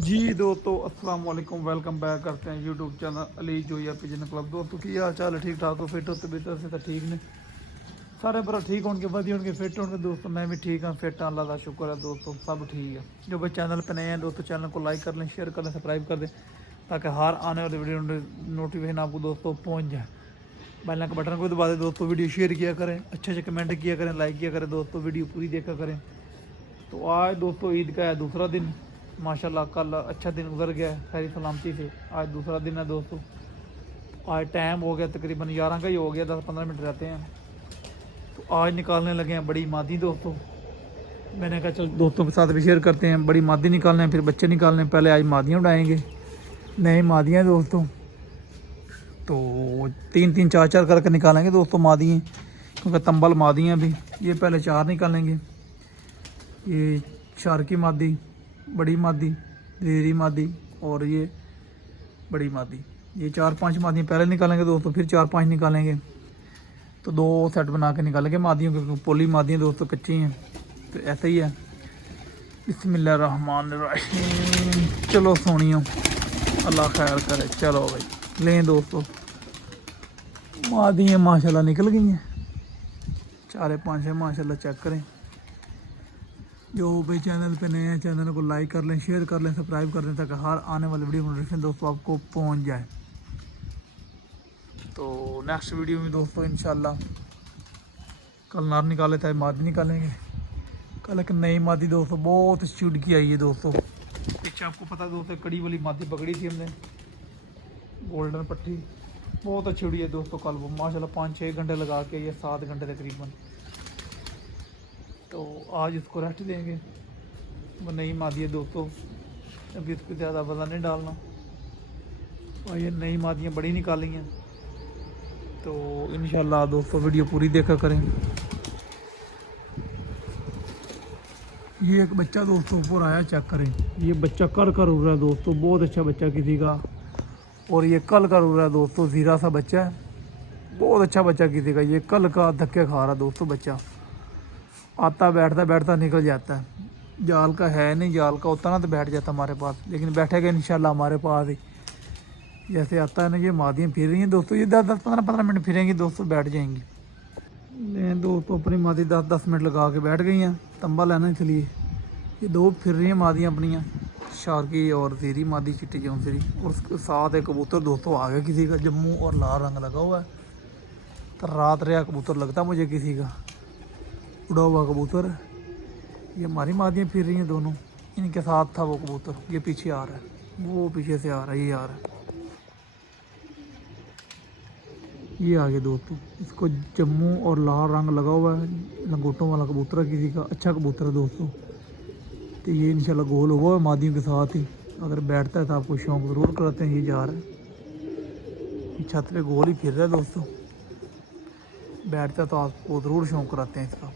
जी दोस्तों अस्सलाम वालेकुम, वेलकम बैक करते हैं YouTube channel Ali Zoya pigeon club. दोस्तों की हाल चाल है? ठीक ठाक हो? फिट हो? तबीयत से तो ठीक ने सारे भरा ठीक होंगे, वधिया होंगे, फिट होंगे। दोस्तों मैं भी ठीक हाँ, फिट हाँ, अल्लाह का शुक्र है। दोस्तों सब ठीक है। जो भाई चैनल पर नए हैं दोस्तों, चैनल को लाइक कर लें, शेयर कर लें, सब्सक्राइब कर दें, ताकि हर आने वाली वीडियो नोटिफिकेशन आपको दोस्तों पहुँच जाए। बेल के बटन को दबा दें दोस्तों, वीडियो शेयर किया करें, अच्छे अच्छे कमेंट किया करें, लाइक किया करें दोस्तों, वीडियो पूरी देखा करें। तो आज दोस्तों ईद का है दूसरा दिन, माशाल्लाह कल अच्छा दिन गुजर गया है खैर सलामती से। आज दूसरा दिन है दोस्तों। आज टाइम हो गया तकरीबन 11 का ही हो गया, 10-15 मिनट रहते हैं। तो आज निकालने लगे हैं बड़ी मादी दोस्तों। मैंने कहा चल दोस्तों के साथ भी शेयर करते हैं। बड़ी मादी निकालने हैं, फिर बच्चे निकालने हैं। पहले आज मादियाँ उड़ाएँगे, नई मादियाँ दोस्तों। तो 3-3 4-4 करके निकालेंगे दोस्तों मादियाँ, क्योंकि तंबल मादियाँ भी। ये पहले 4 निकालेंगे। ये शारकी मादी, बड़ी मादी, देरी मादी और ये बड़ी मादी। ये 4-5 मादियाँ पहले निकालेंगे दोस्तों, फिर 4-5 निकालेंगे। तो 2 सेट बना के निकालेंगे मादियों, क्योंकि पोली मादियाँ दोस्तों कच्ची हैं। तो ऐसा ही है। बिस्मिल्लाहिर्रहमानिर्रहीम। चलो सोनियो, अल्लाह खैर करे। चलो भाई लें दोस्तों, मादियाँ माशाल्लाह निकल गई हैं 4-5 है माशाल्लाह। चेक करें। जो भाई चैनल पे नए हैं चैनल को लाइक कर लें, शेयर कर लें, सब्सक्राइब कर लें, ताकि हर आने वाली वीडियो नोटिफिकेशन दोस्तों आपको पहुंच जाए। तो नेक्स्ट वीडियो में दोस्तों इंशाल्लाह कल नार निकाले थे, मादी निकालेंगे। कल एक नई मादी दोस्तों बहुत अच्छी की आई है दोस्तों। पीछे आपको पता है दोस्तों, कड़ी वाली मादी पकड़ी थी हमने, गोल्डन पट्टी, बहुत अच्छी उड़ी है दोस्तों। कल वो माशाल्लाह 5-6 घंटे लगा के, या 7 घंटे तकरीबन। तो आज इसको रेस्ट देंगे। वो नई मादी है दोस्तों, अभी इसको ज़्यादा वज़न नहीं डालना। और ये नई मादियाँ बड़ी निकाली हैं। तो इंशाल्लाह दोस्तों वीडियो पूरी देखा करें। ये एक बच्चा दोस्तों ऊपर आया, चेक करें। ये बच्चा कर उड़ रहा है दोस्तों, बहुत अच्छा बच्चा किसी का। और ये कल कर उड़ रहा है दोस्तों, ज़ीरा सा बच्चा है, बहुत अच्छा बच्चा किसी का। ये कल का धक्के खा रहा दोस्तों बच्चा, आता बैठता बैठता निकल जाता है। जाल का है नहीं, जाल का होता ना तो बैठ जाता हमारे पास, लेकिन बैठेगा इंशाल्लाह हमारे पास ही। जैसे आता है ना, ये मादियाँ फिर रही हैं दोस्तों, ये 10-10 15-15 मिनट फिरेंगी दोस्तों, बैठ जाएंगी। दोस्तों अपनी मादी 10-10 मिनट लगा के बैठ गई हैं, तंबल है ना इसलिए। ये 2 फिर रही हैं मादियाँ अपनियाँ, शारकी और ज़ीरी मादी, चिट्टी जौनसरी। और उसके साथ एक कबूतर दोस्तों आ गया किसी का, जम्मू और लाल रंग लगा हुआ है। तो रात रहा कबूतर लगता मुझे किसी का, उड़ा हुआ कबूतर। ये हमारी मादियाँ फिर रही हैं दोनों, इनके साथ था वो कबूतर। ये पीछे आ रहा है, वो पीछे से आ रहा है, ये आ रहा है, ये आ गया दोस्तों। इसको जम्मू और लाल रंग लगा हुआ है, लंगोटों वाला कबूतर है किसी का, अच्छा कबूतर है दोस्तों। तो ये इंशाल्लाह गोल हुआ है मादियों के साथ ही। अगर बैठता है तो आपको शौक ज़रूर कराते हैं। ये जा रहा है छत पे गोल ही फिर रहा है दोस्तों, बैठता है तो आपको ज़रूर शौक कराते हैं इसका।